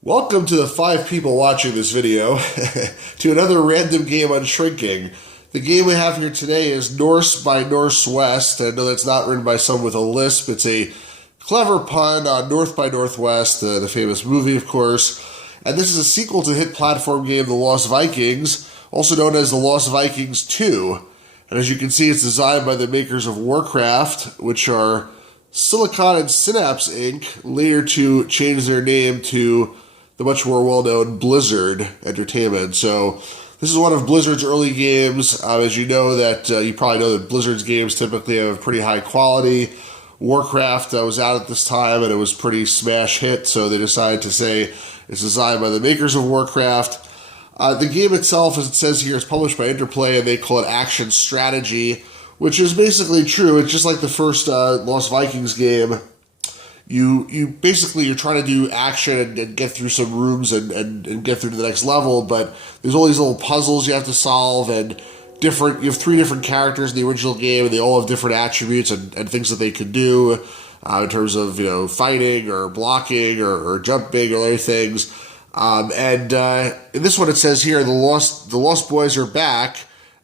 Welcome to the 5 people watching this video to another random game Unshrinking. The game we have here today is Norse by Norsewest. I know that's not written by someone with a lisp. It's a clever pun on North by Northwest, the famous movie, of course. And this is a sequel to the hit platform game The Lost Vikings, also known as The Lost Vikings 2. And as you can see, it's designed by the makers of Warcraft, which are Silicon and Synapse Inc., later to change their name to the much more well-known Blizzard Entertainment. So this is one of Blizzard's early games. As you know, that you probably know that Blizzard's games typically have pretty high quality. Warcraft was out at this time, and it was pretty smash hit, so they decided to say it's designed by the makers of Warcraft. The game itself, as it says here, is published by Interplay, and they call it action strategy, which is basically true. It's just like the first Lost Vikings game. You basically, you're trying to do action and get through some rooms and get through to the next level, but there's all these little puzzles you have to solve, and you have 3 different characters in the original game, and they all have different attributes and things that they can do in terms of, fighting or blocking or jumping or other things. In this one it says here, the Lost Boys are back.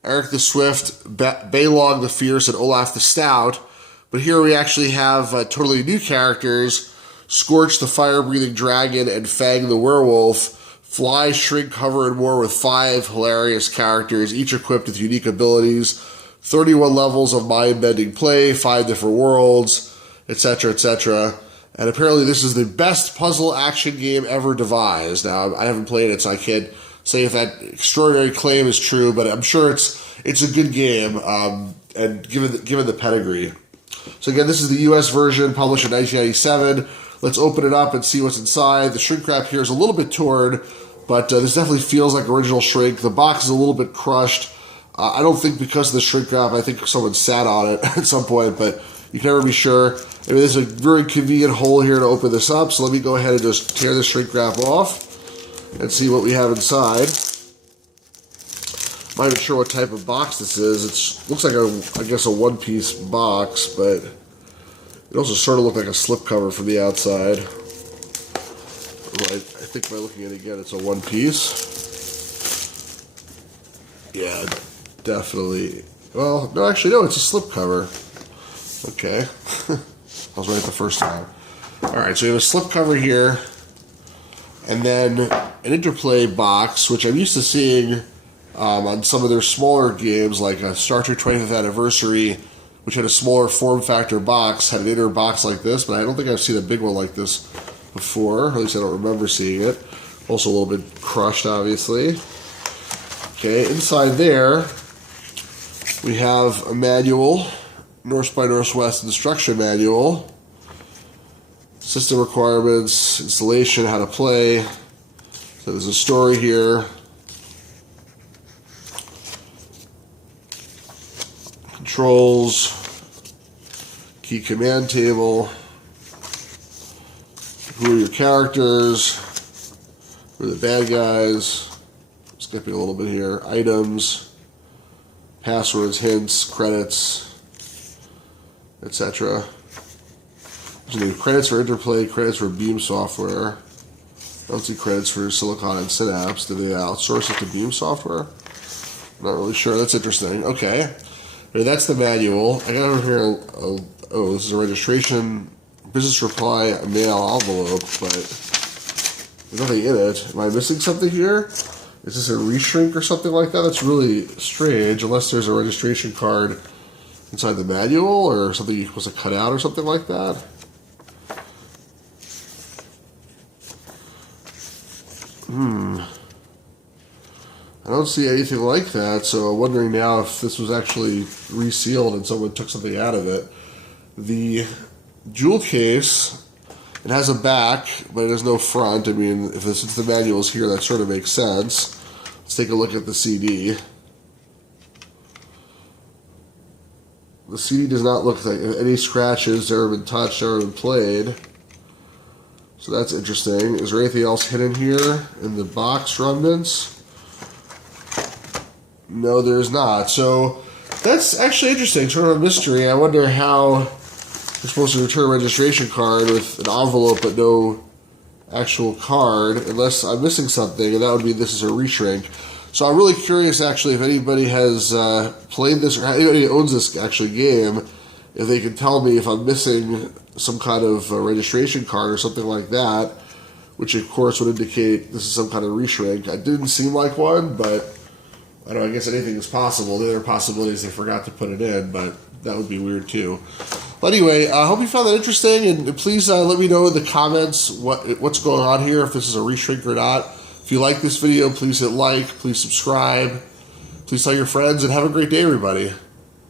Eric the Swift, Balog the Fierce, and Olaf the Stout. But here we actually have totally new characters: Scorch the fire-breathing dragon and Fang the werewolf. Fly, Shrink, Hover, and more, with 5 hilarious characters, each equipped with unique abilities. 31 levels of mind-bending play, 5 different worlds, etc., etc. And apparently this is the best puzzle action game ever devised. Now, I haven't played it, so I can't say if that extraordinary claim is true, but I'm sure it's a good game, and given the pedigree. So again, this is the US version, published in 1997. Let's open it up and see what's inside. The shrink wrap here is a little bit torn, but this definitely feels like original shrink. The box is a little bit crushed. I don't think because of the shrink wrap. I think someone sat on it at some point, but you can never be sure. I mean, there's a very convenient hole here to open this up, so let me go ahead and just tear the shrink wrap off and see what we have inside. I'm not even sure what type of box this is. It looks like a one-piece box, but it also sort of looks like a slipcover from the outside. I think by looking at it again, it's a one-piece. Yeah, definitely. Well, no, actually, no, it's a slipcover. Okay. I was right the first time. Alright, so you have a slipcover here, and then an Interplay box, which I'm used to seeing on some of their smaller games, like Star Trek 25th Anniversary, which had a smaller form factor box, had an inner box like this, but I don't think I've seen a big one like this before, or at least I don't remember seeing it. Also a little bit crushed, obviously. Okay, inside there, we have a manual, Norse by Northwest instruction manual, system requirements, installation, how to play. So there's a story here. Controls, key command table, who are your characters, who are the bad guys, skipping a little bit here, items, passwords, hints, credits, etc. There's credits for Interplay, credits for Beam Software. I don't see credits for Silicon and Synapse. Did they outsource it to Beam Software? I'm not really sure. That's interesting. Okay. That's the manual. I got over here, this is a registration, business reply, mail envelope, but there's nothing in it. Am I missing something here? Is this a reshrink or something like that? That's really strange, unless there's a registration card inside the manual, or something you're supposed to cut out or something like that. I don't see anything like that, so I'm wondering now if this was actually resealed and someone took something out of it. The jewel case, it has a back, but it has no front. I mean, since the manual is here, that sort of makes sense. Let's take a look at the CD. The CD does not look like any scratches, never been touched, never been played. So that's interesting. Is there anything else hidden here in the box remnants? No, there's not. So that's actually interesting, sort of a mystery. I wonder how you're supposed to return a registration card with an envelope but no actual card, unless I'm missing something, and that would be this is a reshrink. So I'm really curious, actually, if anybody has played this, or anybody owns this actually game, if they can tell me if I'm missing some kind of registration card or something like that, which of course would indicate this is some kind of reshrink. It didn't seem like one, but I don't know, I guess anything is possible. The other possibility is they forgot to put it in, but that would be weird too. But anyway, I hope you found that interesting, and please let me know in the comments what's going on here, if this is a reshrink or not. If you like this video, please hit like, please subscribe, please tell your friends, and have a great day, everybody.